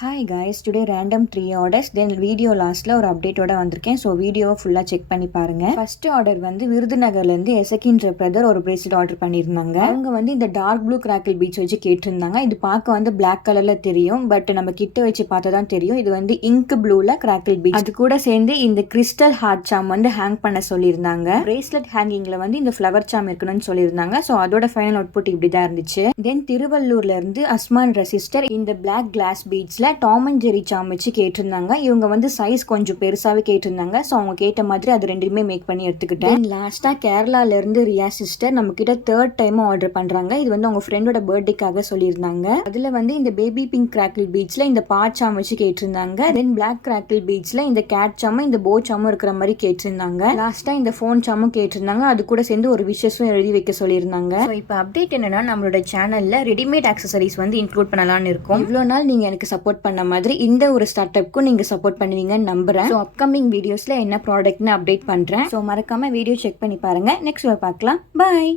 Hi guys, today random 3 orders தென் video லாஸ்ட்டில் ஒரு அப்டேட்டோட வந்திருக்கேன். ஸோ வீடியோவை ஃபுல்லாக செக் பண்ணி பாருங்கள். ஃபர்ஸ்ட் ஆர்டர் வந்து விருதுநகர்லேருந்து எசக்கின்ற பிரதர் ஒரு பிரேஸ்லெட் ஆர்டர் பண்ணியிருந்தாங்க. அவங்க வந்து இந்த டார்க் ப்ளூ கிராக்கிள் பீச் வச்சு கேட்டிருந்தாங்க. இது பார்க்க வந்து பிளாக் கலரில் தெரியும், பட் நம்ம கிட்ட வச்சு பார்த்தா தான் தெரியும் இது வந்து இங்க் ப்ளூவில் கிராக்கிள் பீச். அது கூட சேர்ந்து இந்த கிறிஸ்டல் ஹார்ட் சாம் வந்து ஹேங் பண்ண சொல்லியிருந்தாங்க. பிரேஸ்லெட் ஹேங்கிங்கில் வந்து இந்த ஃப்ளவர் சாம் இருக்கணும்னு சொல்லியிருந்தாங்க. ஸோ அதோட ஃபைனல் அவுட்புட் இப்படி தான் இருந்துச்சு. தென் திருவள்ளூர்லேருந்து அஸ்மான் ரெசிஸ்டர் இந்த பிளாக் கிளாஸ் பீச்சில் டாம் அண்ட் ஜெரி சாம் வச்சு கேட்டிருந்தாங்க. இவங்க வந்து சைஸ் கொஞ்சம் பெருசாகவே கேட்டிருந்தாங்க. ஸோ அவங்க கேட்ட மாதிரி அது ரெண்டுமே மேக் பண்ணி எடுத்துக்கிட்டேன். லாஸ்ட்டாக கேரளாலேருந்து ரியா சிஸ்டர் நம்ம கிட்ட 3rd டைம் ஆர்டர் பண்ணுறாங்க. இது வந்து அவங்க ஃப்ரெண்டோட பர்த்டேக்காக சொல்லியிருந்தாங்க. அதில் வந்து இந்த பேபி பிங்க் கிராக்கிள் பீச்சில் இந்த பாட் சாம் வச்சு கேட்டிருந்தாங்க. தென் பிளாக் கிராக்கிள் பீச்சில் இந்த கேட் சாமும் இந்த போ சாமும் இருக்கிற மாதிரி கேட்டிருந்தாங்க. லாஸ்ட்டாக இந்த ஃபோன் சாமும் கேட்டிருந்தாங்க. அது கூட சேர்ந்து ஒரு விஷஸும் எழுதி வைக்க சொல்லியிருந்தாங்க. ஸோ இப்போ அப்டேட் என்னன்னா, நம்மளோட சேனலில் ரெடிமேட் ஆக்சசரிஸ் வந்து இன்க்ளூட் பண்ணலாம்னு இருக்கும். இவ்வளோ நாள் நீங்கள் எனக்கு சப்போர்ட் பண்ண மாதிரி இந்த ஒரு ஸ்டார்ட் அப்க்கும் நீங்க சப்போர்ட் பண்ணுவீங்கன்னு நம்புறேன். ஸோ அப்கமிங் வீடியோஸ்ல என்ன ப்ராடக்ட்னு அப்டேட் பண்றேன். ஸோ மறக்காம வீடியோ செக் பண்ணி பாருங்க. நெக்ஸ்ட் பார்க்கலாம். பாய்.